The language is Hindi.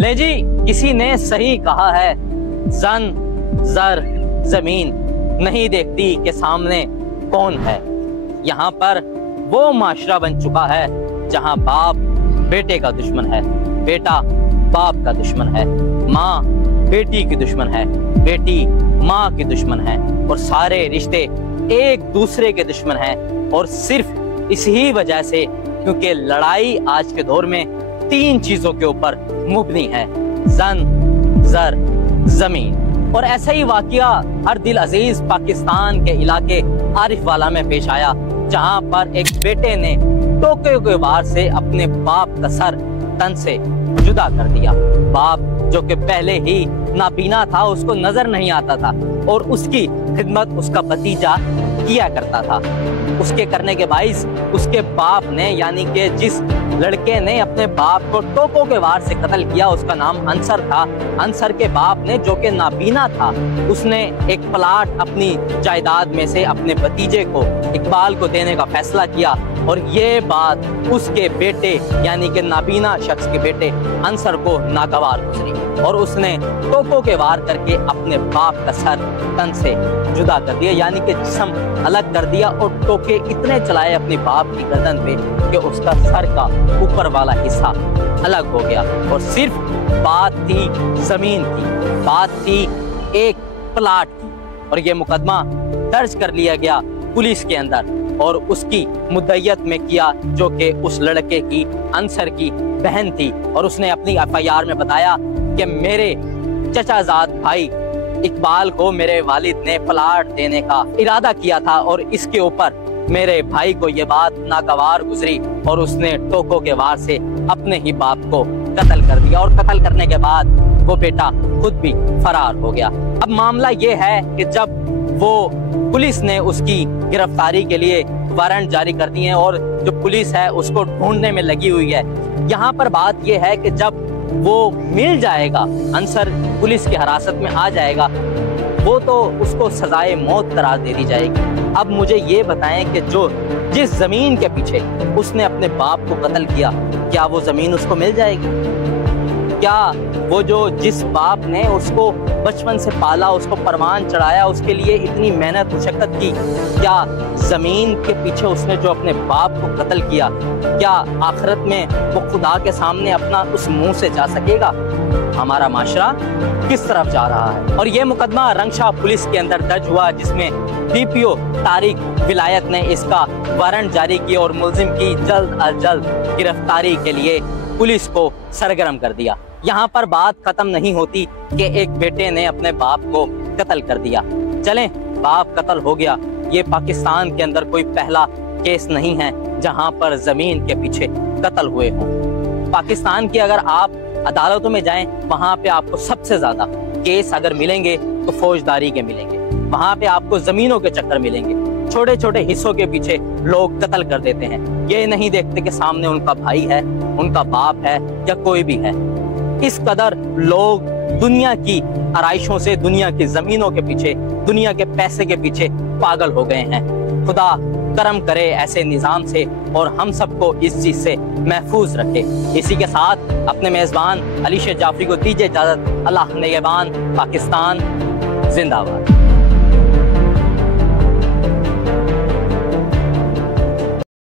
ले जी, किसी ने सही कहा है, जन जर जमीन नहीं देखती कि सामने कौन है। यहाँ पर वो माशरा बन चुका है जहाँ बाप बेटे का दुश्मन है, बेटा बाप का दुश्मन है, माँ बेटी की दुश्मन है, बेटी माँ की दुश्मन है, और सारे रिश्ते एक दूसरे के दुश्मन हैं। और सिर्फ इसी वजह से, क्योंकि लड़ाई आज के दौर में 3 चीजों के ऊपर मुबनी है, जन जर जमीन। और ऐसा ही वाकया हर दिल अजीज पाकिस्तान के इलाके आरिफ वाला में पेश आया, जहां पर एक बेटे ने टोके के वार से अपने बाप का सर तन से जुदा कर दिया। बाप जो कि पहले ही नाबीना था, उसको नजर नहीं आता था, और उसकी खिदमत उसका भतीजा किया करता था। उसके करने के बाइस उसके बाप ने, यानी कि जिस लड़के ने अपने बाप को टोकों के वार से कत्ल किया, उसका नाम अंसर था। अंसर के बाप ने, जो कि नाबीना था, उसने एक प्लाट अपनी जायदाद में से अपने भतीजे को, इकबाल को देने का फैसला किया। और ये बात उसके बेटे, यानी कि नाबीना शख्स के बेटे अंसर को नागवार गुजरी, और उसने टोकों के वार करके अपने बाप का सर तन से जुदा कर दिया, यानी कि जिस्म अलग कर दिया, और टोके इतने चलाए अपने बाप की गर्दन पे कि उसका सर का ऊपर वाला हिस्सा अलग हो गया। और सिर्फ बात थी जमीन की, बात थी एक प्लाट की, और ये मुकदमा दर्ज कर लिया गया पुलिस के अंदर, और उसकी मुद्दइयत में किया, जो कि उस लड़के की, अंसर की बहन थी। और उसने अपनी FIR में बताया कि मेरे चचाजाद भाई इकबाल को मेरे वालिद ने प्लाट देने का इरादा किया था, और इसके ऊपर मेरे भाई को ये बात नागवार गुजरी, और उसने टोकों के वार से अपने ही बाप को कत्ल कर दिया। और कत्ल करने के बाद वो बेटा खुद भी फरार हो गया। अब मामला ये है कि जब वो पुलिस ने उसकी गिरफ्तारी के लिए वारंट जारी कर दिए हैं, और जो पुलिस है उसको ढूंढने में लगी हुई है। यहाँ पर बात यह है कि जब वो मिल जाएगा, अंसर पुलिस की हिरासत में आ जाएगा, वो तो उसको सजाए मौत करार दे दी जाएगी। अब मुझे ये बताएं कि जिस जमीन के पीछे उसने अपने बाप को कत्ल किया, क्या वो जमीन उसको मिल जाएगी? क्या वो जिस बाप ने उसको बचपन से पाला, उसको परवान चढ़ाया, उसके लिए इतनी मेहनत मुशक्कत की, क्या जमीन के पीछे उसने जो अपने बाप को कत्ल किया, क्या आखिरत में वो खुदा के सामने अपना उस मुंह से जा सकेगा? हमारा माशरा किस तरफ जा रहा है? और ये मुकदमा रंगशाह पुलिस के अंदर दर्ज हुआ, जिसमें DPO तारिक विलायत ने इसका वारंट जारी किया और मुलजिम की जल्द अज जल्द गिरफ्तारी के लिए पुलिस को सरगर्म कर दिया। यहाँ पर बात खत्म नहीं होती कि एक बेटे ने अपने बाप को कत्ल कर दिया। चलें, बाप कत्ल हो गया, ये पाकिस्तान के अंदर कोई पहला केस नहीं है जहाँ पर जमीन के पीछे कत्ल हुए हों। पाकिस्तान की अगर आप अदालतों में जाएं, वहाँ पे आपको सबसे ज्यादा केस अगर मिलेंगे तो फौजदारी के मिलेंगे। वहाँ पे आपको जमीनों के चक्कर मिलेंगे, छोटे छोटे हिस्सों के पीछे लोग कत्ल कर देते हैं। ये नहीं देखते कि सामने उनका भाई है, उनका बाप है, या कोई भी है। इस कदर लोग दुनिया की आराइशों से, दुनिया की जमीनों के पीछे, दुनिया के पैसे के पीछे पागल हो गए हैं। खुदा करम करे ऐसे निजाम से, और हम सबको इस चीज से महफूज रखे। इसी के साथ अपने मेजबान अली शेख जाफरी को दीजिए इजाजत। अल्लाह निगहबान। पाकिस्तान जिंदाबाद।